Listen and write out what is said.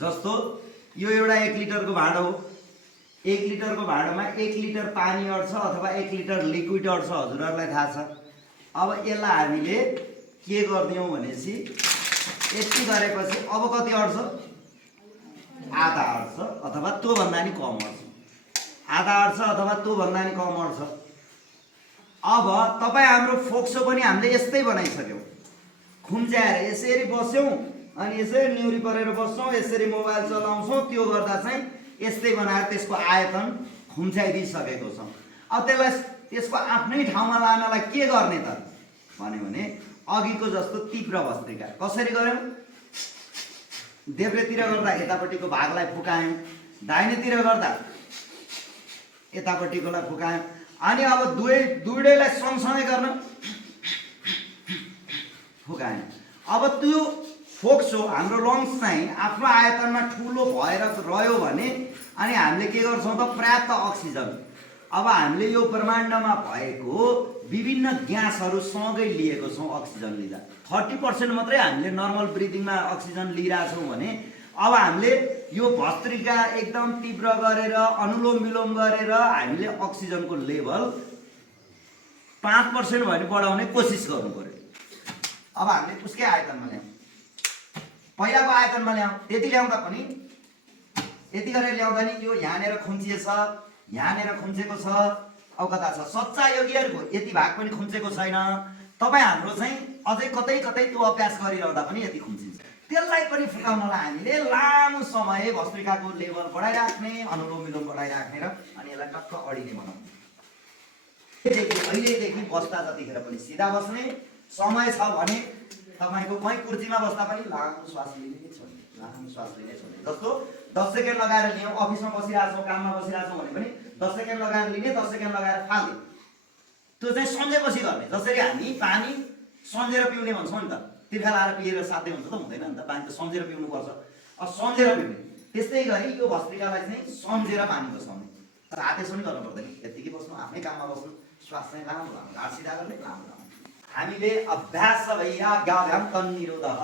जस्तो यो एउटा 1 लिटरको भाँडो हो। 1 लिटरको भाँडोमा 1 लिटर पानी अट्छ अथवा 1 लिटर लिक्विड अट्छ, हजुरहरूलाई थाहा छ। अब यसलाई हामीले के गर्दियौँ भनेपछि यति गरेपछि अब कति अट्छ? आधा अट्छ अथवा त्योभन्दा नि कम अट्छ। आधा अट्छ अथवा त्योभन्दा नि कम अट्छ। अब तपाईँ हाम्रो फोक्सो पनि हामीले यस्तै बनाइसक्यौँ। खुम्च्याएर यसरी बस्यौँ अनि यसरी न्युरी परेर बस्छौँ, यसरी मोबाइल चलाउँछौँ, त्यो गर्दा चाहिँ यस्तै बनाएर त्यसको आयतन खुम्च्याइदिइसकेको छौँ। अब त्यसलाई त्यसको आफ्नै ठाउँमा लानलाई के गर्ने त भन्यो भने अघिको जस्तो तीव्र भस्त्रिका कसरी गर्यौँ? देब्रेतिर गर्दा यतापट्टिको भागलाई फुकायौँ, दाहिनेतिर गर्दा यतापट्टिकोलाई फुकायौँ। अनि अब दुवैलाई सँगसँगै गर्न फुकायौँ। अब त्यो फोक्सो हाम्रो लङ्स चाहिँ आफ्नो आयतनमा ठुलो भएर रह्यो भने अनि हामीले के गर्छौँ त? पर्याप्त अक्सिजन अब हामीले यो ब्रह्माण्डमा भएको विभिन्न ग्यासहरू सँगै लिएको छौँ। अक्सिजन लिँदा 30% मात्रै हामीले नर्मल ब्रिदिङमा अक्सिजन लिइरहेछौँ भने अब हामीले यो भस्त्रिका एकदम तीव्र गरेर अनुलोम विलोम गरेर हामीले अक्सिजनको लेभल 5% भने बढाउने कोसिस गर्नु पर्यो। अब हामीले उसकै आयतनमा ल्याउँ, पहिलाको आयतनमा ल्याउँ। त्यति ल्याउँदा पनि यति गरेर ल्याउँदा नि यो यहाँनिर खुम्चिएछ, यहाँनिर खुम्चेको छ। अब कता छ? सच्चा योगीहरूको यति भाग पनि खुम्चेको छैन। तपाईँ हाम्रो चाहिँ अझै कतै कतै त्यो अभ्यास गरिरहँदा पनि यति खुम्चिन्छ। त्यसलाई पनि फुकाउनलाई हामीले लामो समय भस्त्रिकाको लेभल बढाइराख्ने, अनुलोम विलोम बढाइराख्ने र अनि यसलाई टक्क अडिने बनाउने। अहिलेदेखि बस्दा जतिखेर पनि सिधा बस्ने, समय छ भने तपाईँको कहीँ कुर्सीमा बस्दा पनि लामो श्वास लिने छोड्ने, लामो श्वास लिने छोड्ने। जस्तो 10 सेकेन्ड लगाएर लियौँ, अफिसमा बसिरहेछौँ, काममा बसिरहेछौँ भने पनि 10 सेकेन्ड लगाएर लिने, 10 सेकेन्ड लगाएर फाल्ने। त्यो चाहिँ सम्झेपछि गर्ने। जसरी हामी पानी सम्झेर पिउने भन्छौँ नि त, तिर्खा लाएर पिएर साध्य हुन्छ त? हुँदैन नि त, पानी त सम्झेर पिउनुपर्छ। अब सम्झेर पिउने, त्यस्तै गरी यो भस्त्रिकालाई चाहिँ सम्झेर पानी बसाउने। तर हातेसो पनि गर्नु पर्दैन, यत्तिकै बस्नु, आफ्नै काममा बस्नु, श्वास चाहिँ लामो लामो, घाँट सिधा गर्ने, लामो लामो। हामीले अभ्यास भैया गाभ्याम तन्निरोधः